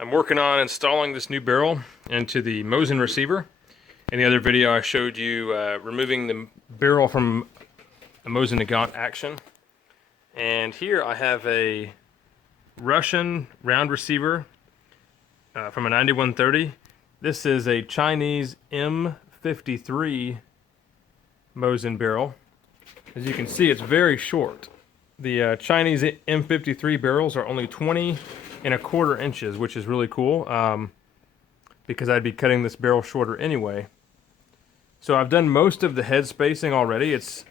I'm working on installing this new barrel into the Mosin receiver. In the other video I showed you removing the barrel from a Mosin Nagant action. And here I have a Russian round receiver from a 9130. This is a Chinese M53 Mosin barrel. As you can see, it's very short. The Chinese M53 barrels are only 20¼ inches, which is really cool because I'd be cutting this barrel shorter anyway. So I've done most of the head spacing already. It's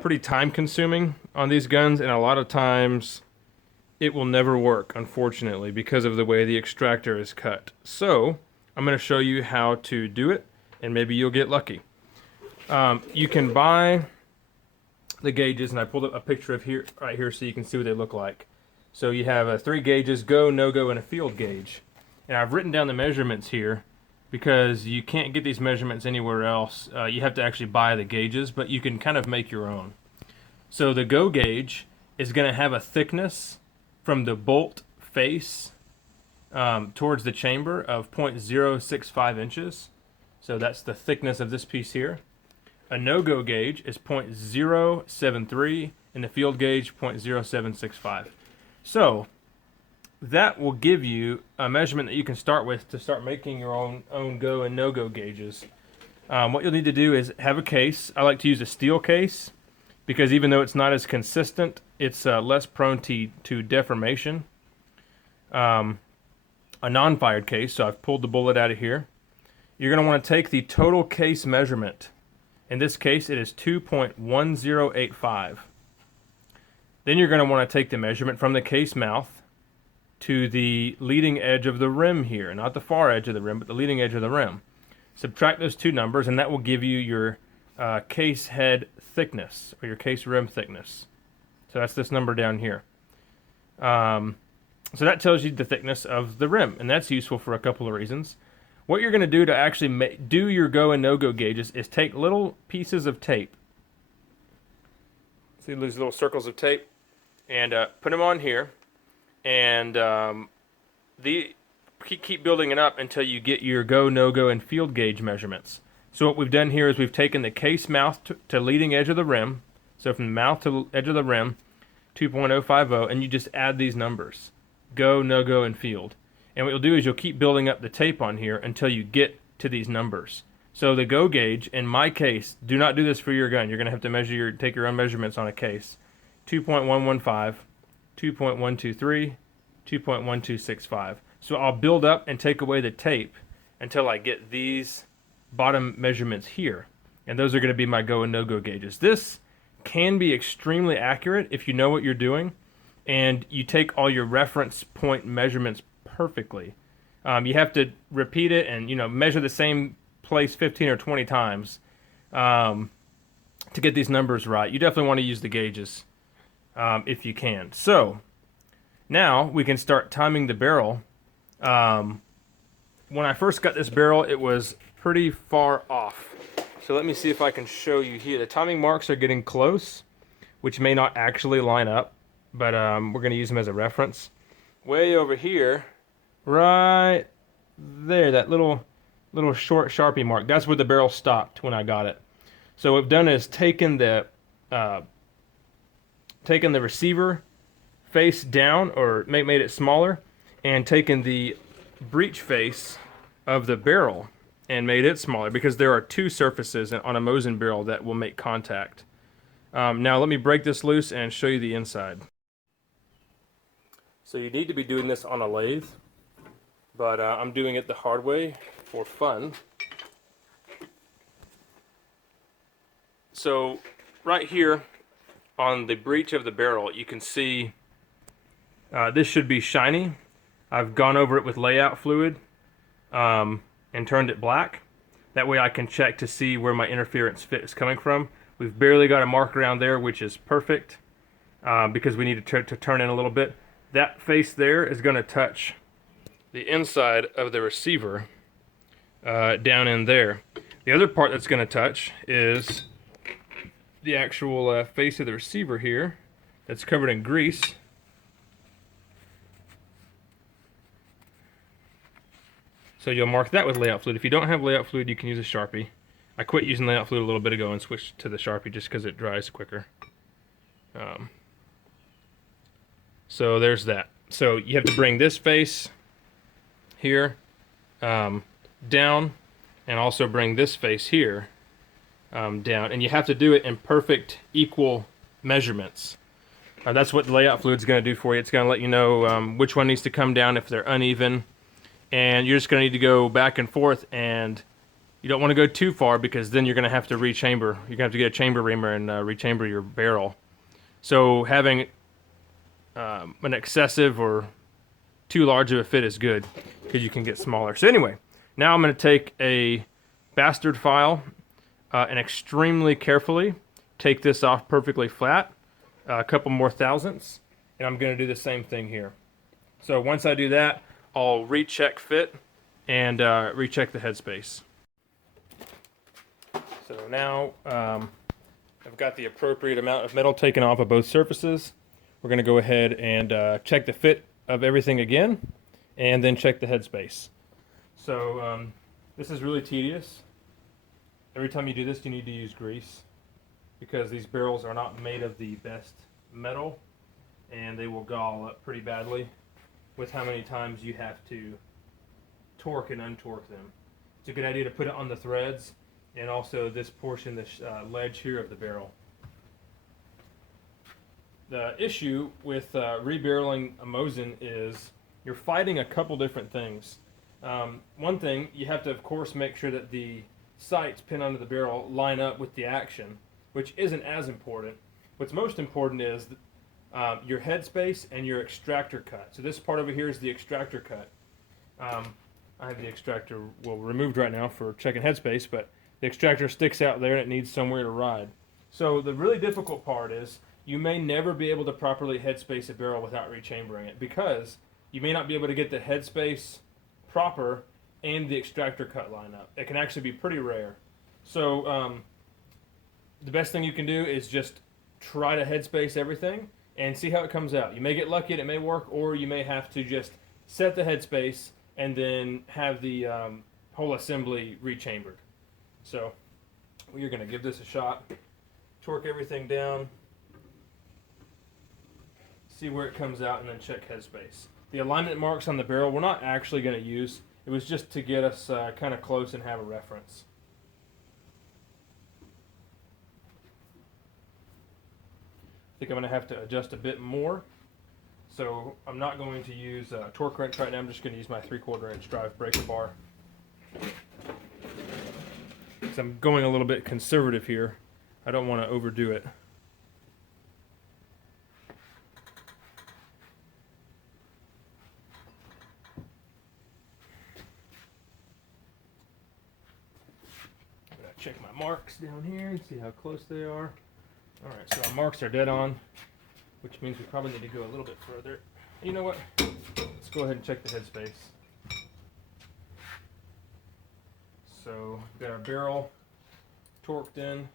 pretty time consuming on these guns, and a lot of times it will never work, unfortunately, because of the way the extractor is cut. So I'm going to show you how to do it, and maybe you'll get lucky. You can buy the gauges, and I pulled up a picture of right here so you can see what they look like. So you have 3 gauges, go, no-go, and a field gauge. And I've written down the measurements here because you can't get these measurements anywhere else. You have to actually buy the gauges, but you can kind of make your own. So the go gauge is going to have a thickness from the bolt face towards the chamber of 0.065 inches. So that's the thickness of this piece here. A no-go gauge is 0.073, and the field gauge 0.0765. So that will give you a measurement that you can start with to start making your own go and no-go gauges. What you'll need to do is have a case. I like to use a steel case because even though it's not as consistent, it's less prone to deformation. A non-fired case, so I've pulled the bullet out of here. You're going to want to take the total case measurement. In this case, it is 2.1085. Then you're going to want to take the measurement from the case mouth to the leading edge of the rim here. Not the far edge of the rim, but the leading edge of the rim. Subtract those two numbers, and that will give you your case head thickness, or your case rim thickness. So that's this number down here. So that tells you the thickness of the rim, and that's useful for a couple of reasons. What you're going to do to actually do your go and no-go gauges is take little pieces of tape. See these little circles of tape? And put them on here. And keep building it up until you get your go, no-go, and field gauge measurements. So what we've done here is we've taken the case mouth to leading edge of the rim. So from the mouth to edge of the rim, 2.050, and you just add these numbers. Go, no-go, and field. And what you'll do is you'll keep building up the tape on here until you get to these numbers. So the go gauge, in my case, do not do this for your gun. You're going to have to take your own measurements on a case. 2.115, 2.123, 2.1265. So I'll build up and take away the tape until I get these bottom measurements here. And those are going to be my go and no-go gauges. This can be extremely accurate if you know what you're doing and you take all your reference point measurements perfectly. You have to repeat it and measure the same place 15 or 20 times to get these numbers right. You definitely want to use the gauges if you can. So now we can start timing the barrel. When I first got this barrel, it was pretty far off. So let me see if I can show you here. The timing marks are getting close, which may not actually line up, but we're going to use them as a reference. Way over here, right there, that little short Sharpie mark, that's where the barrel stopped when I got it. So what I've done is taken the receiver face down, or made it smaller, and taken the breech face of the barrel and made it smaller because there are 2 surfaces on a Mosin barrel that will make contact. Now let me break this loose and show you the inside. So you need to be doing this on a lathe, but I'm doing it the hard way for fun. So right here on the breech of the barrel, you can see this should be shiny. I've gone over it with layout fluid and turned it black. That way I can check to see where my interference fit is coming from. We've barely got a mark around there, which is perfect because we need to turn in a little bit. That face there is going to touch the inside of the receiver down in there. The other part that's going to touch is the actual face of the receiver here that's covered in grease. So you'll mark that with layout fluid. If you don't have layout fluid, you can use a Sharpie. I quit using layout fluid a little bit ago and switched to the Sharpie just because it dries quicker. So there's that. So you have to bring this face here down, and also bring this face here down, and you have to do it in perfect equal measurements. That's what the layout fluid is going to do for you. It's going to let you know which one needs to come down if they're uneven, and you're just going to need to go back and forth, and you don't want to go too far because then you're going to have to rechamber. You're going to have to get a chamber reamer and rechamber your barrel. So having an excessive or too large of a fit is good because you can get smaller. So anyway, now I'm going to take a bastard file and extremely carefully take this off perfectly flat, a couple more thousandths, and I'm going to do the same thing here. So once I do that, I'll recheck fit and recheck the headspace. So now I've got the appropriate amount of metal taken off of both surfaces. We're going to go ahead and check the fit of everything again, and then check the headspace. So this is really tedious. Every time you do this, you need to use grease because these barrels are not made of the best metal, and they will gall up pretty badly with how many times you have to torque and untorque them. It's a good idea to put it on the threads and also this portion, this ledge here of the barrel. The issue with rebarreling a Mosin is you're fighting a couple different things. One thing, you have to of course make sure that the sights pinned onto the barrel line up with the action, which isn't as important. What's most important is your headspace and your extractor cut. So this part over here is the extractor cut. I have the extractor removed right now for checking headspace, but the extractor sticks out there and it needs somewhere to ride. So the really difficult part is you may never be able to properly headspace a barrel without rechambering it because you may not be able to get the headspace proper and the extractor cut line up. It can actually be pretty rare. So the best thing you can do is just try to headspace everything and see how it comes out. You may get lucky and it may work, or you may have to just set the headspace and then have the whole assembly rechambered. So we're going to give this a shot, torque everything down, see where it comes out, and then check headspace. The alignment marks on the barrel we're not actually going to use. It was just to get us kind of close and have a reference. I think I'm going to have to adjust a bit more. So I'm not going to use a torque wrench right now. I'm just going to use my 3/4 inch drive breaker bar. Because I'm going a little bit conservative here. I don't want to overdo it. I'm going to check my marks down here and see how close they are. Alright, so our marks are dead on, which means we probably need to go a little bit further. You know what? Let's go ahead and check the headspace. So we've got our barrel torqued in.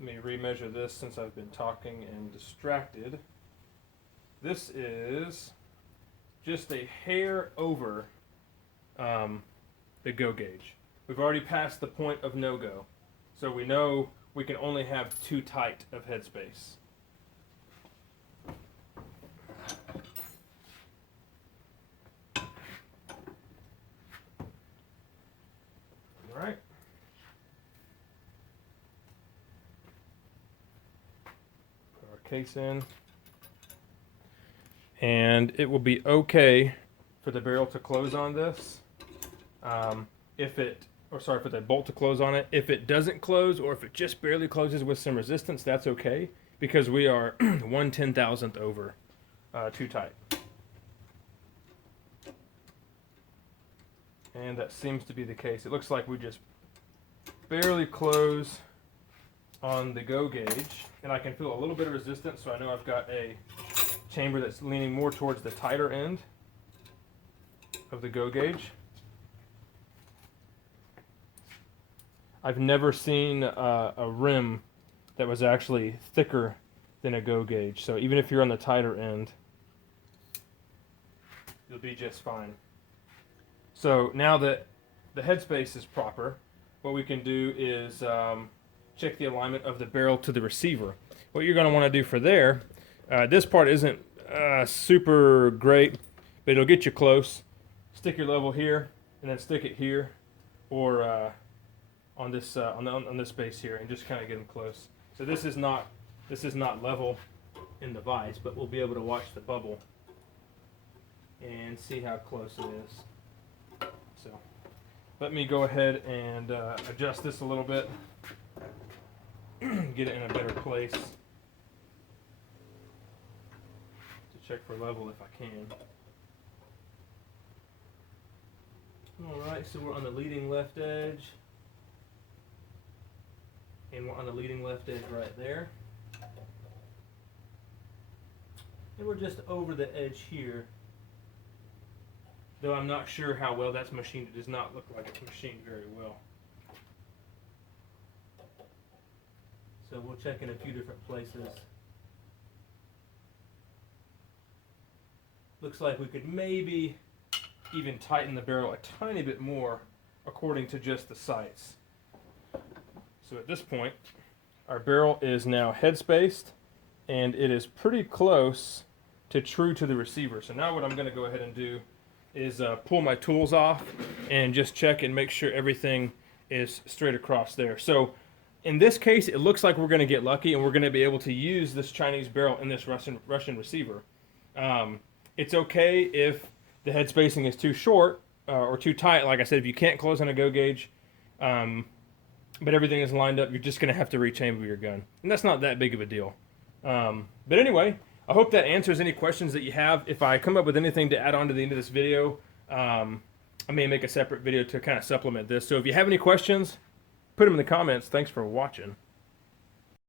Let me remeasure this since I've been talking and distracted. This is just a hair over the go gauge. We've already passed the point of no-go, so we know we can only have too tight of headspace. Alright. Put our case in. And it will be okay for the barrel to close on this. For the bolt to close on it. If it doesn't close, or if it just barely closes with some resistance, that's okay, because we are 1/10,000th over too tight. And that seems to be the case. It looks like we just barely close on the go gauge, and I can feel a little bit of resistance, so I know I've got a chamber that's leaning more towards the tighter end of the go gauge. I've never seen a rim that was actually thicker than a go gauge, so even if you're on the tighter end, you'll be just fine. So now that the headspace is proper, what we can do is check the alignment of the barrel to the receiver. What you're going to want to do for there, this part isn't super great, but it'll get you close. Stick your level here, and then stick it here, or on this on this space here, and just kind of get them close. So this is not level in the vise, but we'll be able to watch the bubble and see how close it is. So let me go ahead and adjust this a little bit, get it in a better place to check for level if I can. Alright, so we're on the leading left edge, and we're on the leading left edge right there. And we're just over the edge here, though I'm not sure how well that's machined. It does not look like it's machined very well. So we'll check in a few different places. Looks like we could maybe even tighten the barrel a tiny bit more according to just the sights. So at this point, our barrel is now head spaced, and it is pretty close to true to the receiver. So now what I'm going to go ahead and do is pull my tools off and just check and make sure everything is straight across there. So in this case, it looks like we're going to get lucky and we're going to be able to use this Chinese barrel in this Russian receiver. It's okay if the head spacing is too short or too tight. Like I said, if you can't close on a go gauge, but everything is lined up, you're just going to have to rechamber your gun. And that's not that big of a deal. But anyway, I hope that answers any questions that you have. If I come up with anything to add on to the end of this video, I may make a separate video to kind of supplement this. So if you have any questions, put them in the comments. Thanks for watching.